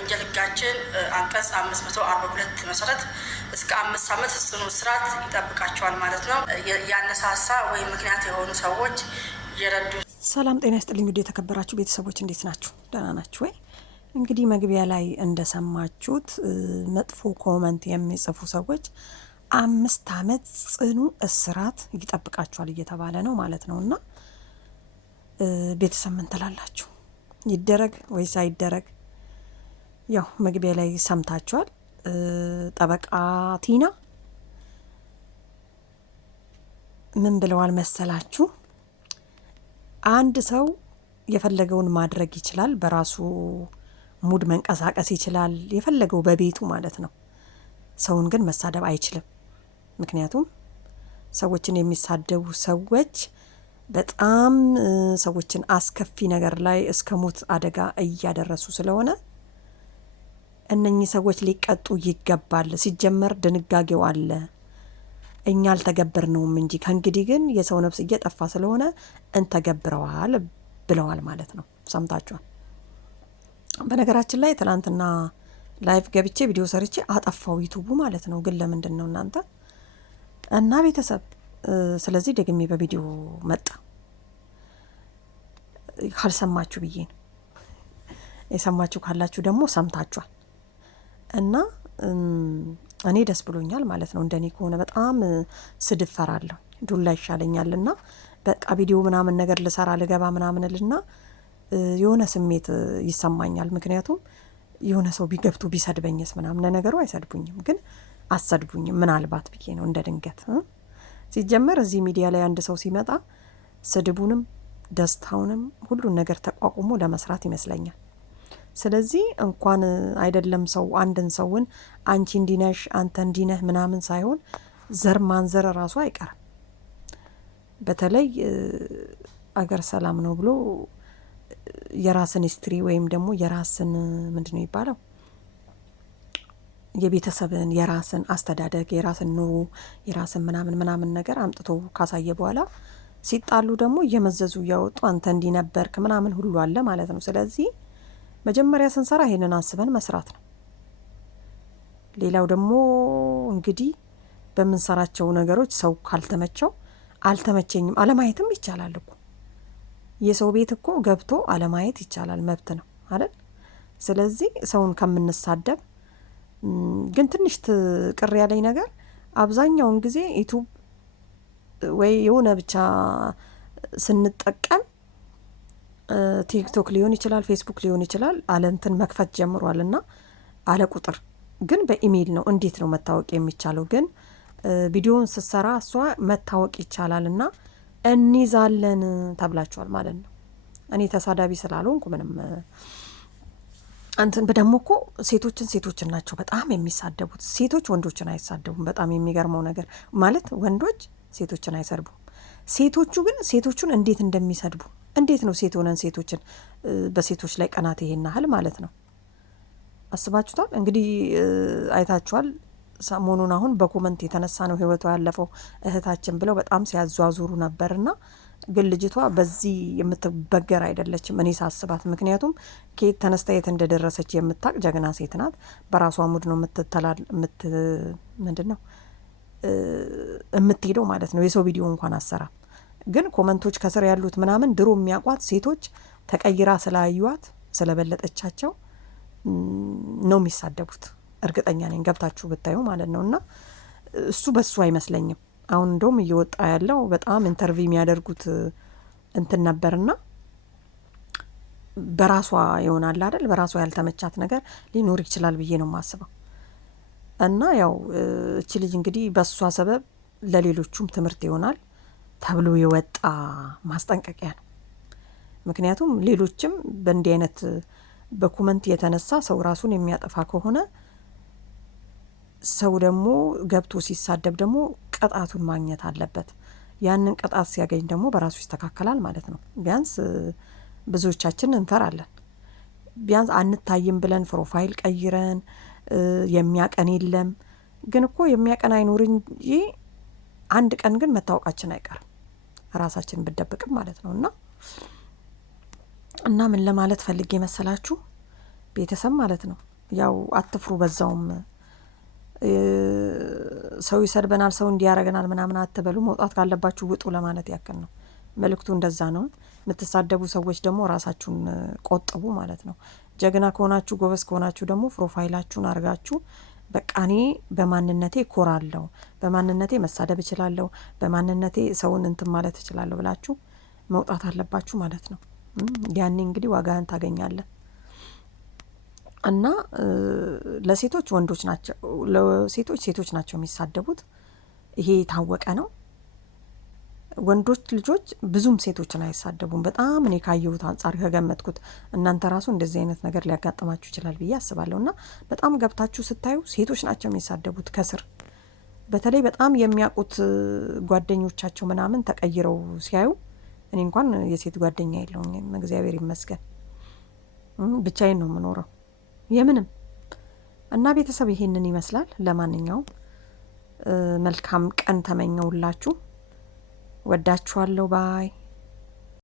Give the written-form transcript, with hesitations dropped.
በወንጀል ሕጋችን አንቀጽ 542 መሰረት እስከ 5 ዓመት ጽኑ እስራት ይጠብቃቸዋል ማለት ነው። ያነሳሳ ወይም ምክንያት የሆኑ ሰዎች የረዱ። ሰላም ጤና ይስጥልኝ ውድ የተከበራችሁ ቤተሰቦች እንዴት ናችሁ? ደህና ናችሁ ወይ? እንግዲህ መግቢያ ላይ እንደሰማችሁት መጥፎ ኮመንት የሚጽፉ ሰዎች 5 ዓመት ጽኑ እስራት ይጠብቃቸዋል እየተባለ ነው ማለት ነውና ቤተሰብ ምን ትላላችሁ? ይደረግ ወይስ አይደረግ? ያው መግቢያ ላይ ሰምታችኋል። ጠበቃ ቲና ምን ብለዋል መሰላችሁ? አንድ ሰው የፈለገውን ማድረግ ይችላል፣ በራሱ ሙድ መንቀሳቀስ ይችላል፣ የፈለገው በቤቱ ማለት ነው። ሰውን ግን መሳደብ አይችልም። ምክንያቱም ሰዎችን የሚሳደቡ ሰዎች በጣም ሰዎችን አስከፊ ነገር ላይ እስከ ሞት አደጋ እያደረሱ ስለሆነ እነኚህ ሰዎች ሊቀጡ ይገባል። ሲጀመር ድንጋጌው አለ፣ እኛ አልተገበርነውም እንጂ ከእንግዲህ ግን የሰው ነፍስ እየጠፋ ስለሆነ እንተገብረዋል ብለዋል ማለት ነው። ሰምታችኋል። በነገራችን ላይ ትናንትና ላይቭ ገብቼ ቪዲዮ ሰርቼ አጠፋው ዩቱቡ ማለት ነው። ግን ለምንድን ነው እናንተ እና ቤተሰብ? ስለዚህ ደግሜ በቪዲዮ መጣ። ካልሰማችሁ ብዬ ነው። የሰማችሁ ካላችሁ ደግሞ ሰምታችኋል። እና እኔ ደስ ብሎኛል ማለት ነው። እንደኔ ከሆነ በጣም ስድብ ፈራለሁ፣ ዱላ ይሻለኛል። እና በቃ ቪዲዮ ምናምን ነገር ልሰራ ልገባ ምናምን ልና የሆነ ስሜት ይሰማኛል። ምክንያቱም የሆነ ሰው ቢገብቱ ቢሰድበኝስ ምናምን፣ ለነገሩ አይሰድቡኝም ግን አሰድቡኝም ምናልባት ብዬ ነው እንደ ድንገት። ሲጀመር እዚህ ሚዲያ ላይ አንድ ሰው ሲመጣ ስድቡንም ደስታውንም ሁሉን ነገር ተቋቁሞ ለመስራት ይመስለኛል። ስለዚህ እንኳን አይደለም ሰው አንድን ሰውን አንቺ እንዲነሽ አንተ እንዲነህ ምናምን ሳይሆን ዘር ማንዘር ራሱ አይቀርም። በተለይ አገር ሰላም ነው ብሎ የራስን ሂስትሪ ወይም ደግሞ የራስን ምንድን ነው ይባለው የቤተሰብን የራስን አስተዳደግ የራስን ኑሮ የራስን ምናምን ነገር አምጥቶ ካሳየ በኋላ ሲጣሉ ደግሞ እየመዘዙ እያወጡ አንተ እንዲነበርክ ምናምን ሁሉ አለ ማለት ነው። ስለዚህ መጀመሪያ ስንሰራ ይሄንን አስበን መስራት ነው። ሌላው ደግሞ እንግዲህ በምንሰራቸው ነገሮች ሰው ካልተመቸው አልተመቸኝም አለማየትም ይቻላል እኮ። የሰው ቤት እኮ ገብቶ አለማየት ይቻላል፣ መብት ነው አይደል? ስለዚህ ሰውን ከምንሳደብ ግን ትንሽ ቅር ያለኝ ነገር አብዛኛውን ጊዜ ዩቱብ ወይ የሆነ ብቻ ስንጠቀም ቲክቶክ ሊሆን ይችላል፣ ፌስቡክ ሊሆን ይችላል፣ አለንትን መክፈት ጀምሯልና አለ ቁጥር ግን በኢሜይል ነው። እንዴት ነው መታወቅ የሚቻለው? ግን ቪዲዮውን ስትሰራ እሷ መታወቅ ይቻላልና እንይዛለን ተብላችኋል ማለት ነው። እኔ ተሳዳቢ ስላልሆንኩ ምንም አንተን በደሞ እኮ ሴቶችን ናቸው በጣም የሚሳደቡት። ሴቶች ወንዶችን አይሳደቡም። በጣም የሚገርመው ነገር ማለት ወንዶች ሴቶችን አይሰድቡም። ሴቶቹ ግን ሴቶቹን እንዴት እንደሚሰድቡ እንዴት ነው ሴት ሆነን ሴቶችን በሴቶች ላይ ቀናት ይሄን ያህል ማለት ነው። አስባችሁታል? እንግዲህ አይታችኋል። ሰሞኑን አሁን በኮመንት የተነሳ ነው ህይወቷ ያለፈው እህታችን ብለው በጣም ሲያዟዙሩ ነበርና ግን ልጅቷ በዚህ የምትበገር አይደለችም እኔ ሳስባት። ምክንያቱም ከየት ተነስታ የት እንደደረሰች የምታቅ ጀግና ሴት ናት። በራሷ ሙድ ነው ምንድነው የምትሄደው ማለት ነው። የሰው ቪዲዮ እንኳን አሰራ። ግን ኮመንቶች ከስር ያሉት ምናምን ድሮ የሚያውቋት ሴቶች ተቀይራ ስላዩዋት ስለበለጠቻቸው ነው የሚሳደቡት። እርግጠኛ ነኝ ገብታችሁ ብታዩ ማለት ነው። እና እሱ በሱ አይመስለኝም። አሁን እንደውም እየወጣ ያለው በጣም ኢንተርቪው የሚያደርጉት እንትን ነበርና በራሷ ይሆናል አይደል? በራሷ ያልተመቻት ነገር ሊኖር ይችላል ብዬ ነው የማስበው። እና ያው እቺ ልጅ እንግዲህ በሷ ሰበብ ለሌሎቹም ትምህርት ይሆናል ተብሎ የወጣ ማስጠንቀቂያ ነው። ምክንያቱም ሌሎችም በእንዲህ አይነት በኮመንት የተነሳ ሰው ራሱን የሚያጠፋ ከሆነ ሰው ደግሞ ገብቶ ሲሳደብ ደግሞ ቅጣቱን ማግኘት አለበት። ያንን ቅጣት ሲያገኝ ደግሞ በራሱ ይስተካከላል ማለት ነው። ቢያንስ ብዙዎቻችን እንፈራለን። ቢያንስ አንታይም ብለን ፕሮፋይል ቀይረን የሚያቀን የለም። ግን እኮ የሚያቀን አይኖር እንጂ አንድ ቀን ግን መታወቃችን አይቀርም፣ ራሳችን ብደብቅም ማለት ነው። እና ምን ለማለት ፈልጌ መሰላችሁ ቤተሰብ ማለት ነው ያው አትፍሩ። በዛውም ሰው ይሰድበናል፣ ሰው እንዲያረገናል ምናምን አትበሉ። መውጣት ካለባችሁ ውጡ ለማለት ያክል ነው። መልእክቱ እንደዛ ነው። የምትሳደቡ ሰዎች ደግሞ ራሳችሁን ቆጥቡ ማለት ነው። ጀግና ከሆናችሁ ጎበዝ ከሆናችሁ ደግሞ ፕሮፋይላችሁን አርጋችሁ በቃ እኔ በማንነቴ ኮራለሁ፣ በማንነቴ መሳደብ እችላለሁ፣ በማንነቴ ሰውን እንትን ማለት እችላለሁ ብላችሁ መውጣት አለባችሁ ማለት ነው። ያኔ እንግዲህ ዋጋህን ታገኛለህ። እና ለሴቶች ወንዶች ናቸው፣ ለሴቶች ሴቶች ናቸው የሚሳደቡት። ይሄ የታወቀ ነው። ወንዶች ልጆች ብዙም ሴቶችን አይሳደቡም። በጣም እኔ ካየሁት አንጻር ከገመትኩት፣ እናንተ ራሱ እንደዚህ አይነት ነገር ሊያጋጥማችሁ ይችላል ብዬ አስባለሁ። እና በጣም ገብታችሁ ስታዩ ሴቶች ናቸው የሚሳደቡት ከስር። በተለይ በጣም የሚያውቁት ጓደኞቻቸው ምናምን ተቀይረው ሲያዩ፣ እኔ እንኳን የሴት ጓደኛ የለውም እግዚአብሔር ይመስገን፣ ብቻዬን ነው የምኖረው የምንም። እና ቤተሰብ ይሄንን ይመስላል። ለማንኛውም መልካም ቀን ተመኘውላችሁ። ወዳችኋለሁ። ባይ